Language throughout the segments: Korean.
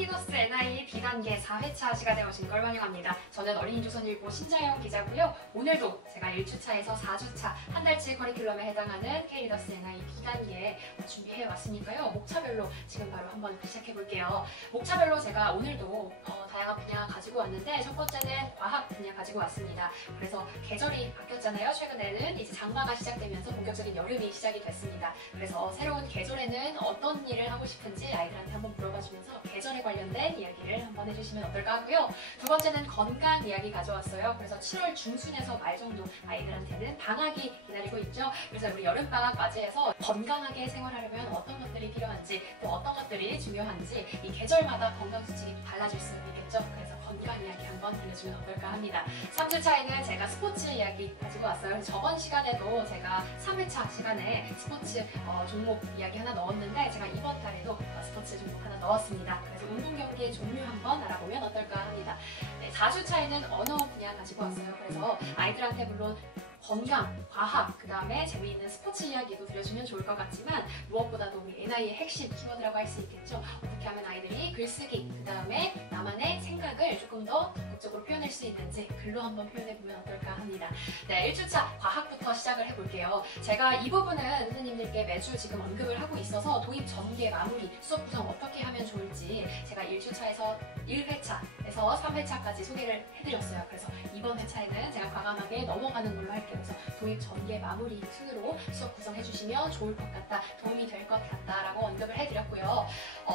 K리더스 NI B단계 4회차 시간에 오신 걸 환영합니다. 저는 어린이조선일보 신자영 기자고요. 오늘도 제가 1주차에서 4주차 한 달치 커리큘럼에 해당하는 K리더스 NI B단계 준비해 왔으니까요. 목차별로 지금 바로 한번 시작해 볼게요. 목차별로 제가 오늘도 다양한 분야 가지고 왔는데 첫 번째는 과학 분야 가지고 왔습니다. 그래서 계절이 바뀌었잖아요. 최근에는 이제 장마가 시작되면서 본격적인 여름이 시작이 됐습니다. 그래서 새로운 계절에는 어떤 일을 하고 싶은지 아이들한테 한번 물어봐주면서 계절에 관련된 이야기를 한번 해주시면 어떨까 하고요. 두 번째는 건강 이야기 가져왔어요. 그래서 7월 중순에서 말 정도 아이들한테는 방학이 기다리고 있죠. 그래서 우리 여름방학 맞이해서 건강하게 생활하려면 어떤 것들이 필요한지 또 어떤 것들이 중요한지 이 계절마다 건강수칙이 달라질 수 있겠죠. 그래서 건강 이야기 한번 들려주면 어떨까 합니다. 3주차에는 제가 스포츠 이야기 가지고 왔어요. 저번 시간에도 제가 3회차 시간에 스포츠 종목 이야기 하나 넣었는데 제가 이번 달에도 스포츠 종목 하나 넣었습니다. 그래서 운동 경기의 종류 한번 알아보면 어떨까 합니다. 네, 4주차에는 언어 분야 가지고 왔어요. 그래서 아이들한테 물론 건강, 과학, 그 다음에 재미있는 스포츠 이야기도 들려주면 좋을 것 같지만 무엇보다도 우리 NI의 핵심 키워드라고 할 수 있겠죠. 어떻게 하면 아이들이 글쓰기, 그 다음에 나만의 생각을 조금 더 적극적으로 표현할 수 있는지 글로 한번 표현해보면 어떨까 합니다. 네, 1주차 과학부터 시작을 해볼게요. 제가 이 부분은 선생님들께 매주 지금 언급을 하고 있어서 도입 전개, 마무리, 수업 구성 어떻게 하면 좋을지 제가 1주차에서 1회차에서 3회차까지 소개를 해드렸어요. 그래서 이번 회차에는 제가 과감하게 넘어가는 걸로 할게요. 그래서 도입 전개 마무리 순으로 수업 구성해주시면 좋을 것 같다, 도움이 될 것 같다라고 언급을 해드렸고요.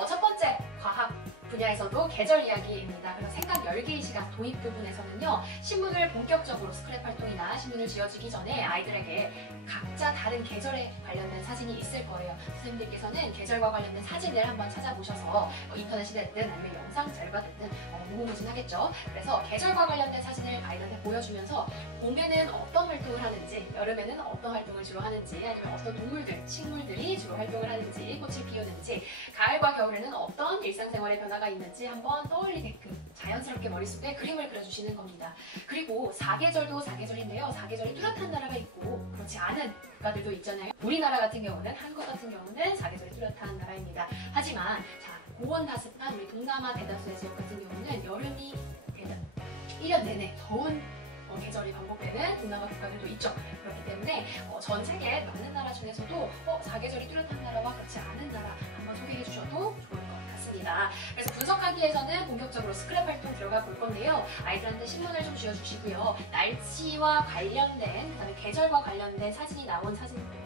첫 번째 과학 분야에서도 계절 이야기입니다. 그래서 생각 열기 시간 도입 부분에서는요. 신문을 본격적으로 스크랩 활동이나 신문을 지어주기 전에 아이들에게 각자 다른 계절에 관련된 사진이 있을 거예요. 선생님들께서는 계절과 관련된 사진을 한번 찾아보셔서 인터넷이 됐든 아니면 영상 자료가 됐든 무궁무진하겠죠. 그래서 계절과 관련된 사진을 아이들한테 보여주면서 봄에는 어떤 활동을 하는지, 여름에는 어떤 활동을 주로 하는지, 아니면 어떤 동물들, 식물들이 주로 활동을 하는지, 꽃을 피우는지, 가을과 겨울에는 어떤 일상생활의 변화가 있는지 한번 떠올리게끔 자연스럽게 머릿속에 그림을 그려주시는 겁니다. 그리고 사계절도 사계절인데요. 사계절이 뚜렷한 나라가 있고 그렇지 않은 국가들도 있잖아요. 우리나라 같은 경우는, 한국 같은 경우는 사계절이 뚜렷한 나라입니다. 하지만 고온다습한 우리 동남아 대다수의 지역 같은 경우는 여름이 1년 내내 더운 계절이 반복되는 동남아 국가들도 있죠. 그렇기 때문에 전 세계 많은 나라 중에서도 사계절이 뚜렷한 나라와 그렇지 않은 나라 한번 소개해 주셔도 좋을 것 같습니다. 그래서 분석하기에서는 본격적으로 스크랩 활동 들어가 볼 건데요. 아이들한테 신문을 좀 쥐어주시고요. 날씨와 관련된, 그 다음에 계절과 관련된 사진이 나온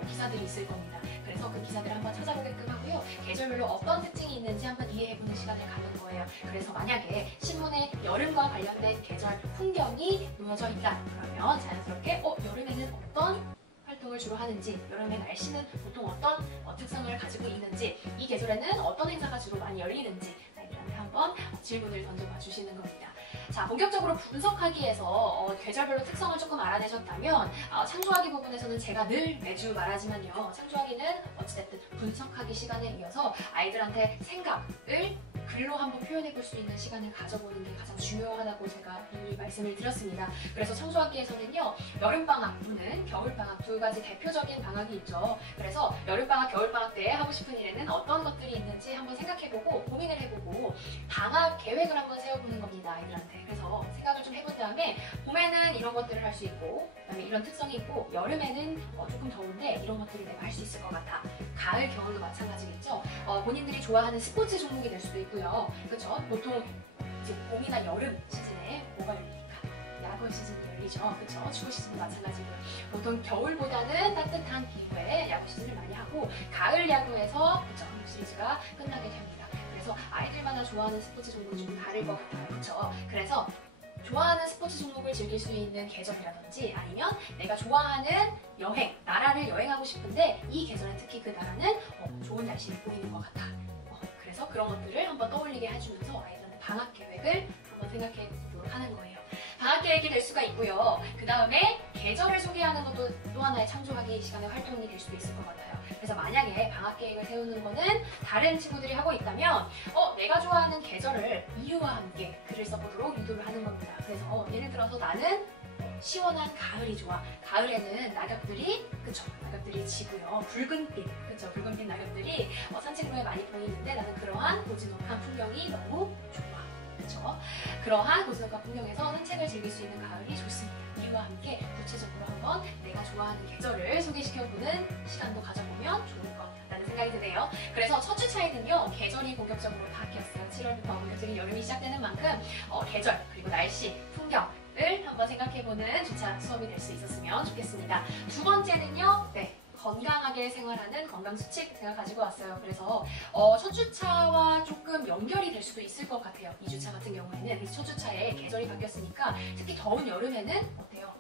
기사들이 있을 겁니다. 그래서 그 기사들을 한번 찾아보게끔 하고요. 계절별로 어떤 특징이 있는지 한번 이해해보는 시간을 갖는 거예요. 그래서 만약에 신문에 여름과 관련된 계절 풍경이 놓여져 있다. 그러면 자연스럽게 여름에는 어떤 활동을 주로 하는지, 여름의 날씨는 보통 어떤 특성을 가지고 있는지, 이 계절에는 어떤 행사가 주로 많이 열리는지 아이들한테 한번 질문을 던져봐 주시는 겁니다. 자, 본격적으로 분석하기에서 계절별로 특성을 조금 알아내셨다면 창조하기 부분에서는 제가 늘 매주 말하지만요. 창조하기는 어찌됐든 분석하기 시간에 이어서 아이들한테 생각을 글로 한번 표현해 볼 수 있는 시간을 가져보는 게 가장 중요하다고 제가 이미 말씀을 드렸습니다. 그래서 창조학기에서는요. 여름방학 또는 겨울방학 두 가지 대표적인 방학이 있죠. 그래서 여름방학, 겨울방학 때 하고 싶은 일에는 어떤 것들이 있는지 한번 생각해보고 고민을 해보고 방학 계획을 한번 세워보는 겁니다. 아이들한테. 그래서 생각을 좀 해본 다음에 봄에는 이런 것들을 할 수 있고 그다음에 이런 특성이 있고 여름에는 조금 더운데 이런 것들이 내가 할 수 있을 것 같아. 가을, 겨울도 마찬가지겠죠. 본인들이 좋아하는 스포츠 종목이 될 수도 있고요. 그렇죠? 보통 이제 봄이나 여름 시즌에 뭐가 열립니까? 야구 시즌이 열리죠. 그렇죠? 축구 시즌도 마찬가지고요. 보통 겨울보다는 따뜻한 기후에 야구 시즌을 많이 하고 가을 야구에서 그렇죠? 시리즈가 끝나게 됩니다. 그래서 아이들마다 좋아하는 스포츠 종목이 좀 다를 것 같아요. 그렇죠? 그래서 좋아하는 스포츠 종목을 즐길 수 있는 계절이라든지 아니면 내가 좋아하는 여행, 나라를 여행하고 싶은데 이 계절에 특히 그 나라는 좋은 날씨를 보이는 것 같아. 그래서 그런 것들을 한번 떠올리게 해주면서 아이들한테 방학 계획을 한번 생각해 보도록 하는 거예요. 방학 계획이 될 수가 있고요. 그 다음에 계절을 소개하는 것도 또 하나의 창조하기 시간의 활동이 될 수도 있을 것 같아요. 그래서 만약에 방학 계획을 세우는 거는 다른 친구들이 하고 있다면 내가 좋아하는 계절을 이유와 함께 글을 써보도록 유도를 하는 겁니다. 그래서 예를 들어서 나는 시원한 가을이 좋아. 가을에는 낙엽들이, 그쵸? 낙엽들이 지고요. 붉은빛, 그쵸? 붉은빛 낙엽들이 산책 산책로에 많이 보이는데 나는 그러한 고즈넉한 풍경이 너무 좋아. 그렇죠? 그러한 고즈넉한 풍경에서 산책을 즐길 수 있는 가을이 좋습니다. 이유와 함께 구체적으로 한번 내가 좋아하는 계절을 소개시켜보는 시간도 가져보면 좋을 것 같다는 생각이 드네요. 그래서 첫 주차에는요, 계절이 본격적으로 바뀌었어요. 7월부터 본격적인 여름이 시작되는 만큼 계절, 그리고 날씨, 풍경을 한번 생각해보는 주차 수업이 될 수 있었으면 좋겠습니다. 두 번째는요, 건강하게 생활하는 건강수칙 제가 가지고 왔어요. 그래서 첫 주차와 조금 연결이 될 수도 있을 것 같아요. 2주차 같은 경우에는. 첫 주차에 계절이 바뀌었으니까 특히 더운 여름에는 어때요?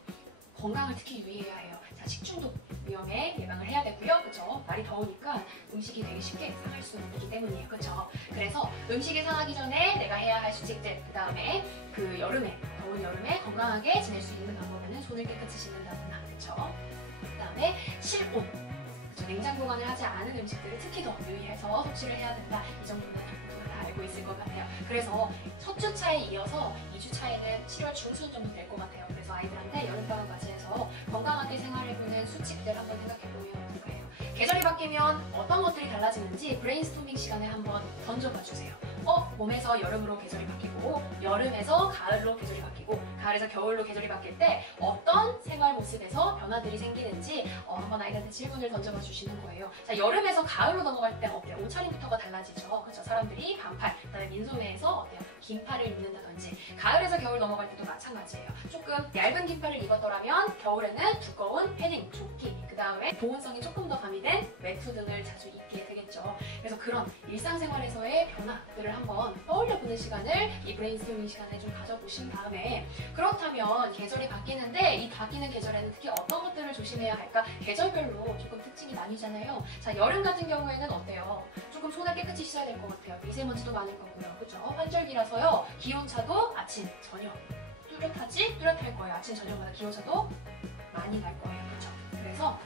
건강을 특히 유의해야 해요. 자, 식중독 위험에 예방을 해야 되고요. 그렇죠? 날이 더우니까 음식이 되게 쉽게 상할 수 있기 때문이에요. 그렇죠? 그래서 음식이 상하기 전에 내가 해야 할 수칙들, 그 다음에 그 여름에, 더운 여름에 건강하게 지낼 수 있는 방법에는 손을 깨끗이 씻는다거나, 그렇죠? 그 다음에 실온, 냉장 보관을 하지 않은 음식들을 특히 더 유의해서 섭취를 해야 된다. 이 정도는 모두가 다 알고 있을 것 같아요. 그래서 첫 주차에 이어서 2주차에는 7월 중순 정도 될 것 같아요. 그래서 아이들한테 여름방학 맞이해서 건강하게 생활해보는 수칙들 한번 생각해보면 어떨까요? 계절이 바뀌면 어떤 것들이 달라지는지 브레인스토밍 시간에 한번 던져봐 주세요. 봄에서 여름으로 계절이 바뀌고, 여름에서 가을로 계절이 바뀌고, 가을에서 겨울로 계절이 바뀔 때 어떤 생활 모습에서 변화들이 생기는지 한번 아이들한테 질문을 던져봐 주시는 거예요. 자, 여름에서 가을로 넘어갈 때 어때요? 옷차림부터가 달라지죠. 그렇죠? 사람들이 반팔, 그다음에 민소매에서 어때요? 긴팔을 입는다든지, 가을에서 겨울 넘어갈 때도 마찬가지예요. 조금 얇은 긴팔을 입었더라면 겨울에는 두꺼운 패딩, 조끼, 그 다음에 보온성이 조금 더 가미된 외투 등을 자주 입게 되겠죠. 그래서 그런 일상생활에서의 변화들을 한번 떠올려보는 시간을 이 브레인스토밍 시간에 좀 가져보신 다음에, 그렇다면 계절이 바뀌는데 이 바뀌는 계절에는 특히 어떤 것들을 조심해야 할까? 계절별로 조금 특징이 나뉘잖아요. 자, 여름 같은 경우에는 어때요? 조금 손을 깨끗이 씻어야 될 것 같아요. 미세먼지도 많을 거고요. 그렇죠? 환절기라서요. 기온차도 아침, 저녁 뚜렷할 거예요. 아침, 저녁마다 기온차도 많이 날 거예요. 그렇죠? 그래서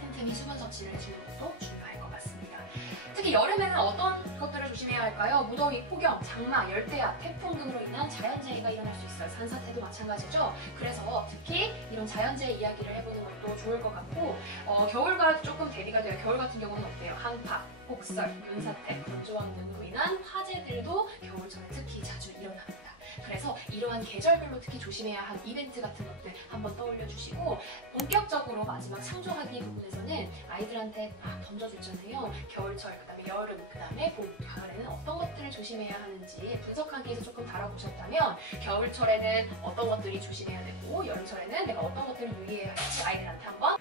틈틈이 수분 섭취를 해주는 것도 중요할 것 같습니다. 특히 여름에는 어떤 것들을 조심해야 할까요? 무더위, 폭염, 장마, 열대야, 태풍 등으로 인한 자연재해가 일어날 수 있어요. 산사태도 마찬가지죠. 그래서 특히 이런 자연재해 이야기를 해보는 것도 좋을 것 같고, 겨울과 조금 대비가 돼요. 겨울 같은 경우는 어때요? 한파, 폭설, 눈사태, 건조한 눈으로 인한 화재들도 겨울철에 특히 자주 일어납니다. 그래서 이러한 계절별로 특히 조심해야 할 이벤트 같은 것들 한번 떠올려 주시고, 본격적으로 마지막 창조하기 부분에서는 아이들한테 막 던져줬잖아요. 겨울철, 그 다음에 여름, 그 다음에 봄, 가을에는 어떤 것들을 조심해야 하는지 분석하기에서 조금 다뤄보셨다면, 겨울철에는 어떤 것들이 조심해야 되고 여름철에는 내가 어떤 것들을 유의해야 할지 아이들한테 한번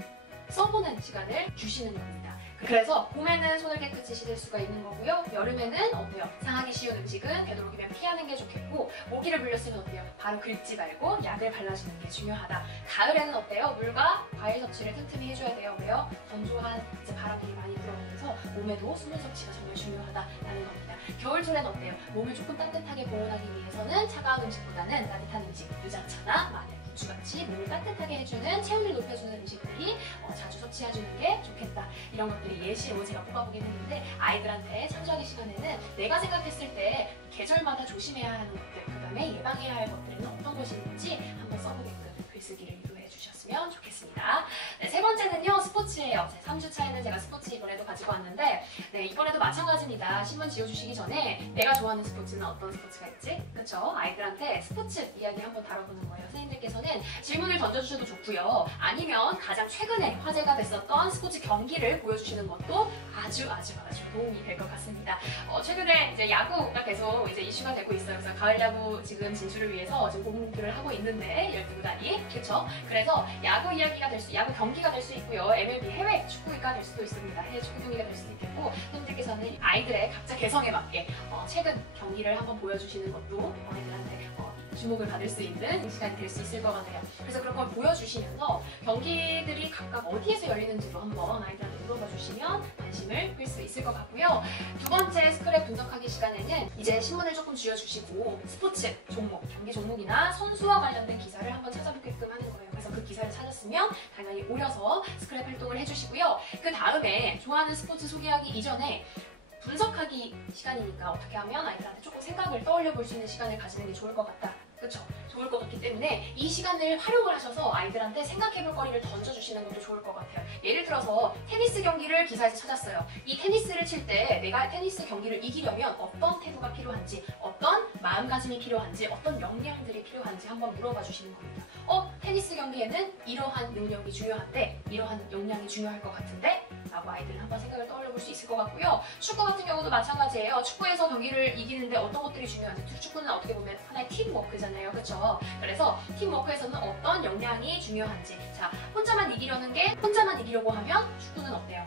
써보는 시간을 주시는 겁니다. 그래서 봄에는 손을 깨끗이 씻을 수가 있는 거고요. 여름에는 어때요? 상하기 쉬운 음식은 되도록이면 피하는 게 좋겠고, 모기를 물렸으면 어때요? 바로 긁지 말고 약을 발라주는 게 중요하다. 가을에는 어때요? 물과 과일 섭취를 틈틈이 해줘야 돼요. 왜요? 건조한 바람들이 많이 들어오면서 몸에도 수분 섭취가 정말 중요하다라는 겁니다. 겨울철엔 어때요? 몸을 조금 따뜻하게 보온하기 위해서는 차가운 음식보다는 따뜻한 음식, 유자차나 마늘, 부추같이 몸을 따뜻하게 해주는, 체온을 높여주는 음식들이 자주 섭취해주는 게 좋겠다. 이런 것들이 예시로 제가 뽑아보긴 했는데, 아이들한테 창조하기 시간에는 내가 생각했을 때 계절마다 조심해야 하는 것들, 그 다음에 예방해야 할 것들은 어떤 것이 있는지 한번 써보게끔 글쓰기를 유도해 주셨으면 좋겠습니다. 네, 세 번째는요, 스포츠예요. 3주차에는 제가 스포츠 이번에도 가지고 왔는데, 이번에도 마찬가지입니다. 신문 지어주시기 전에 내가 좋아하는 스포츠는 어떤 스포츠가 있지? 그쵸? 아이들한테 스포츠 이야기 한번 다뤄보는 거예요. 선생님들께서는 질문을 던져주셔도 좋고요. 아니면 가장 최근에 화제가 됐었던 스포츠 경기를 보여주시는 것도 아주 도움이 될 것 같습니다. 최근에 이제 야구가 계속 이제 이슈가 되고 있어요. 그래서 가을 야구 지금 진출을 위해서 지금 공부를 하고 있는데, 12구단이. 그쵸? 그래서 야구 이야기가 야구 경기가 될 수 있고요. MLB 해외 축구가 될 수도 있습니다. 해외 축구 경기가 될 수도 있겠고, 선생님들께서는 아이들의 각자 개성에 맞게 최근 경기를 한번 보여주시는 것도 아이들한테 주목을 받을 수 있는 시간이 될 수 있을 것 같아요. 그래서 그런 걸 보여주시면서 경기들이 각각 어디에서 열리는지도 한번 아이들한테 물어봐 주시면 관심을 끌 수 있을 것 같고요. 두 번째 스크랩 분석하기 시간에는 이제 신문을 조금 쥐어주시고 스포츠 종목, 경기 종목이나 선수와 관련된 기사를 한번 찾아보게끔 하는 거예요. 그래서 그 기사를 찾았으면 당연히 오려서 스크랩 활동을 해주시고요. 그 다음에 좋아하는 스포츠 소개하기 이전에 분석하기 시간이니까 어떻게 하면 아이들한테 조금 생각을 떠올려 볼 수 있는 시간을 가지는 게 좋을 것 같다. 그쵸? 좋을 것 같기 때문에 이 시간을 활용을 하셔서 아이들한테 생각해볼 거리를 던져주시는 것도 좋을 것 같아요. 예를 들어서 테니스 경기를 기사에서 찾았어요. 이 테니스를 칠 때 내가 테니스 경기를 이기려면 어떤 태도가 필요한지, 어떤 마음가짐이 필요한지, 어떤 역량들이 필요한지 한번 물어봐 주시는 겁니다. 테니스 경기에는 이러한 능력이 중요한데, 이러한 역량이 중요할 것 같은데? 라고 아이들은 한번 생각을 떠올려 볼 수 있을 것 같고요. 축구 같은 경우도 마찬가지예요. 축구에서 경기를 이기는데 어떤 것들이 중요한지, 축구는 어떻게 보면 하나의 팀워크잖아요. 그렇죠? 그래서 팀워크에서는 어떤 역량이 중요한지, 자, 혼자만 이기려고 하면 축구는 어때요?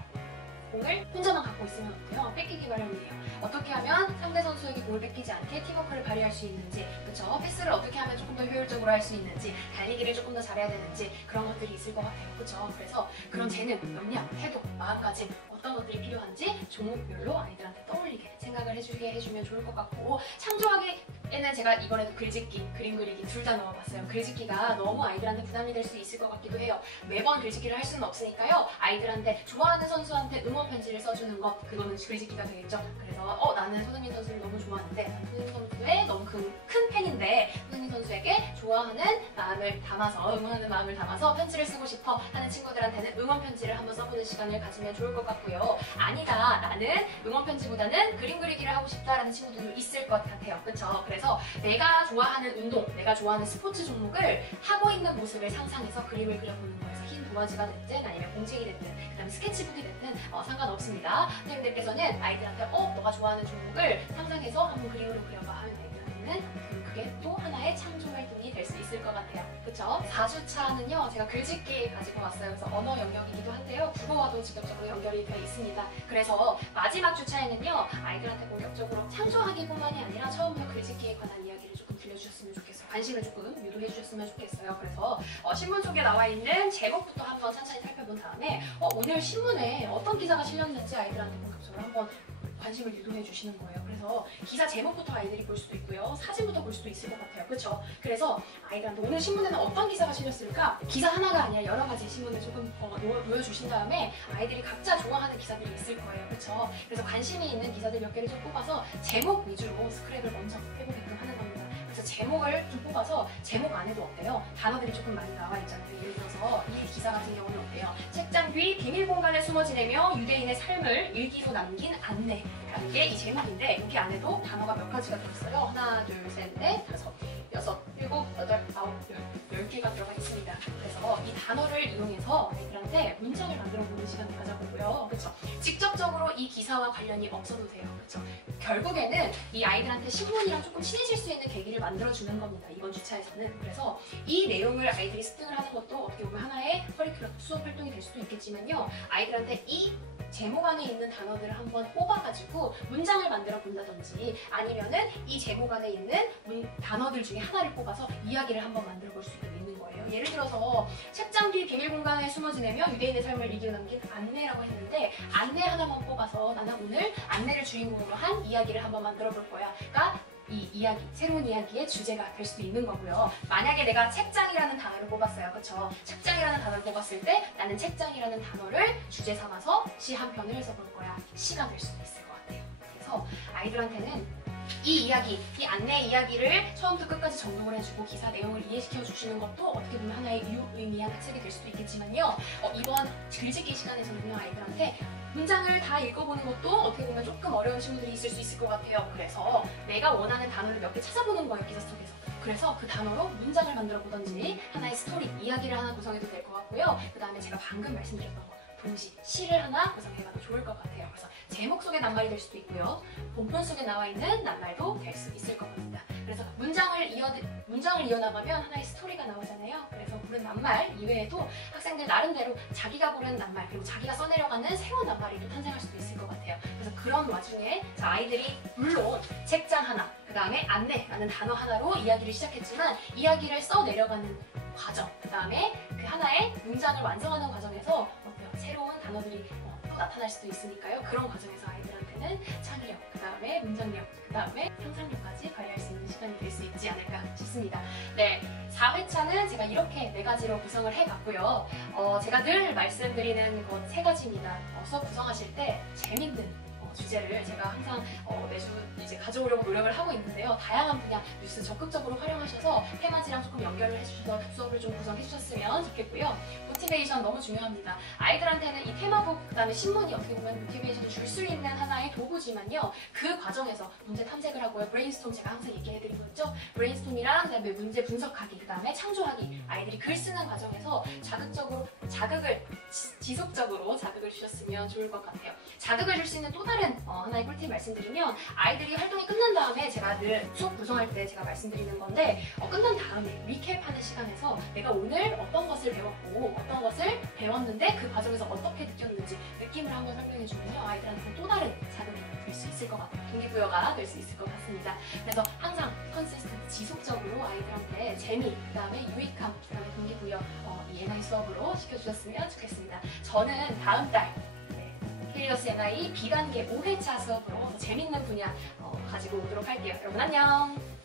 공을 혼자만 갖고 있으면 어때요? 뺏기기 마련이에요. 어떻게 하면 상대 선수에게 공을 뺏기지 않게 팀워크를 발휘할 수 있는지, 그쵸? 패스를 어떻게 하면 조금 더 효율적으로 할 수 있는지, 달리기를 조금 더 잘해야 되는지, 그런 것들이 있을 것 같아요. 그쵸? 그래서 그런 재능, 역량, 태도, 마음가짐, 어떤 것들이 필요한지 종목별로 아이들한테 떠올리게 생각을 해주면 좋을 것 같고, 창조하기에는 제가 이번에도 글짓기, 그림 그리기 둘 다 넣어봤어요. 글짓기가 너무 아이들한테 부담이 될 수 있을 것 같기도 해요. 매번 글짓기를 할 수는 없으니까요. 아이들한테 좋아하는 선수한테 응원 편지를 써주는 것, 그거는 글짓기가 되겠죠. 그래서 나는 손흥민 선수를 너무 좋아하는데, 손흥민 선수의 너무 큰 팬인데 손흥민 선수에게 좋아하는 마음을 담아서, 응원하는 마음을 담아서 편지를 쓰고 싶어 하는 친구들한테는 응원 편지를 한번 써보는 시간을 가지면 좋을 것 같고요. 아니다, 나는 응원 편지보다는 그림 그리기를 하고 싶다라는 친구들도 있을 것 같아요. 그렇죠? 그래서 내가 좋아하는 운동, 내가 좋아하는 스포츠 종목을 하고 있는 모습을 상상해서 그림을 그려보는 거예요. 흰 도화지가 됐든 아니면 공책이 됐든 그다음에 스케치북이 됐든 상관없습니다. 선생님들께서는 아이들한테 너가 좋아하는 종목을 상상해서 한번 그림으로 그려봐 하면 아이들한테는 그게 또 하나의 창조 활동이 될 수 있을 것 같아요. 그쵸? 4주차는요, 제가 글짓기 가지고 왔어요. 그래서 언어 영역이기도 한데요, 국어와도 직접적으로 연결이 되어 있습니다. 그래서 마지막 주차에는요, 아이들한테 본격적으로 창조하기뿐만이 아니라 처음부터 글짓기에 관한 이야기를 조금 들려주셨으면 좋겠어요. 관심을 조금 유도해 주셨으면 좋겠어요. 그래서 신문 속에 나와 있는 제목부터 한번 천천히 살펴본 다음에 오늘 신문에 어떤 기사가 실렸는지 아이들한테 본격적으로 한번 관심을 유도해 주시는 거예요. 그래서 기사 제목부터 아이들이 볼 수도 있고요, 사진부터 볼 수도 있을 것 같아요. 그렇죠? 그래서 아이들한테 오늘 신문에는 어떤 기사가 실렸을까? 기사 하나가 아니라 여러 가지 신문을 조금 보여주신 다음에 아이들이 각자 좋아하는 기사들이 있을 거예요. 그렇죠? 그래서 관심이 있는 기사들 몇 개를 좀 뽑아서 제목 위주로 스크랩을 먼저 해보게끔 하는 겁니다. 그래서 제목을 좀 뽑아서 제목 안에도 어때요? 단어들이 조금 많이 나와 있잖아요. 예를 들어서 이 기사 같은 경우는 어때요? 책장 뒤 비밀 공간에 숨어 지내며 유대인의 삶을 일기로 남긴 안내라는 게 이 제목인데, 여기 안에도 단어가 몇 가지가 들었어요. 하나, 둘, 셋, 넷, 다섯, 여섯, 일곱, 여덟, 아홉, 열 개가 들어가 있습니다. 그래서 이 단어를 이용해서 아이들한테 문장을 만들어 보는 시간을 가져보고요. 그렇죠? 직접적으로 이 기사와 관련이 없어도 돼요. 그렇죠? 결국에는 이 아이들한테 신문이랑 조금 친해질 수 있는 계기를 만들어주는 겁니다. 이번 주차에서는. 그래서 이 내용을 아이들이 습득을 하는 것도 어떻게 보면 하나의 커리큘럼 수업 활동이 될 수도 있겠지만요, 아이들한테 이 제목 안에 있는 단어들을 한번 뽑아가지고 문장을 만들어 본다든지, 아니면은 이 제목 안에 있는 단어들 중에 하나를 뽑아서 이야기를 한번 만들어 볼 수도 있는 거예요. 예를 들어서 책장 뒤 비밀 공간에 숨어 지내며 유대인의 삶을 일기로 남긴 안내라고 했는데, 안내 하나만 뽑아서 나는 오늘 안내를 주인공으로 한 이야기를 한번 만들어 볼 거야. 그러니까 이 이야기, 새로운 이야기의 주제가 될 수도 있는 거고요. 만약에 내가 책장이라는 단어를 뽑았어요. 그쵸? 책장이라는 단어를 뽑았을 때 나는 책장이라는 단어를 주제 삼아서 시 한 편을 써볼 거야. 시가 될 수도 있을 것 같아요. 그래서 아이들한테는 이 이야기, 이 안내 이야기를 처음부터 끝까지 정독을 해주고 기사 내용을 이해시켜 주시는 것도 어떻게 보면 하나의 유의미한 학습이 될 수도 있겠지만요, 이번 글짓기 시간에서는요, 아이들한테 문장을 다 읽어보는 것도 어떻게 보면 조금 어려운 친구들이 있을 수 있을 것 같아요. 그래서 내가 원하는 단어를 몇 개 찾아보는 거예요, 기사 속에서. 그래서 그 단어로 문장을 만들어 보던지 하나의 스토리, 이야기를 하나 구성해도 될 것 같고요. 그 다음에 제가 방금 말씀드렸던 거, 동시, 시를 하나 구성해봐도 좋을 것 같아요. 그래서 제목 속의 낱말이 될 수도 있고요, 본편 속에 나와 있는 낱말도 될 수 있을 것 같습니다. 그래서 문장을 이어나가면 하나의 스토리가 나오잖아요. 그래서 부른 낱말 이외에도 학생들 나름대로 자기가 부른 낱말, 그리고 자기가 써내려가는 새로운 낱말이 또 탄생할 수도 있을 것 같아요. 그래서 그런 와중에 아이들이 물론 책장 하나, 그 다음에 안내라는 단어 하나로 이야기를 시작했지만, 이야기를 써내려가는 과정, 그 다음에 그 하나의 문장을 완성하는 과정에서 어때요? 새로운 단어들이 나타날 수도 있으니까요. 그런 과정에서 아이들한테는 창의력, 그 다음에 문장력, 그 다음에 상상력까지 발휘할 수 있는 시간이 될 수 있지 않을까 싶습니다. 네, 4회차는 제가 이렇게 4가지로 구성을 해봤고요. 제가 늘 말씀드리는 것 3가지입니다. 수업 구성하실 때 재밌는 주제를 제가 항상 매주 이제 가져오려고 노력을 하고 있는데요. 다양한 분야 뉴스 적극적으로 활용하셔서 테마지랑 조금 연결을 해주셔서 수업을 좀 구성해 주셨으면 좋겠고요. 모티베이션 너무 중요합니다. 아이들한테는 이 테마북, 그다음에 신문이 어떻게 보면 모티베이션을 줄 수 있는 하나의 도구지만요. 그 과정에서 문제 탐색을 하고요. 브레인스톰 제가 항상 얘기해드리고 있죠. 브레인스톰이랑 그다음에 문제 분석하기, 그다음에 창조하기, 아이들이 글 쓰는 과정에서 자극적으로 지속적으로 자극을 주셨으면 좋을 것 같아요. 자극을 줄 수 있는 또 다른 하나의 꿀팁 말씀드리면, 아이들이 활동이 끝난 다음에 제가 늘 수업 구성할 때 제가 말씀드리는 건데, 끝난 다음에 리캡하는 시간에서 내가 오늘 어떤 것을 배웠고 어떤 것을 배웠는데 그 과정에서 어떻게 느꼈는지 느낌을 한번 설명해 주면요, 아이들한테 또 다른 자극이 될 수 있을 것 같아요. 동기부여가 될 수 있을 것 같습니다. 그래서 항상 컨시스턴트, 지속적으로 아이들한테 재미, 그다음에 유익함, 그다음에 동기부여 이 NI 수업으로 시켜주셨으면 좋겠습니다. 저는 다음 달 K-리더스 NI B단계 5회차 수업으로 더 재밌는 분야 가지고 오도록 할게요. 여러분 안녕!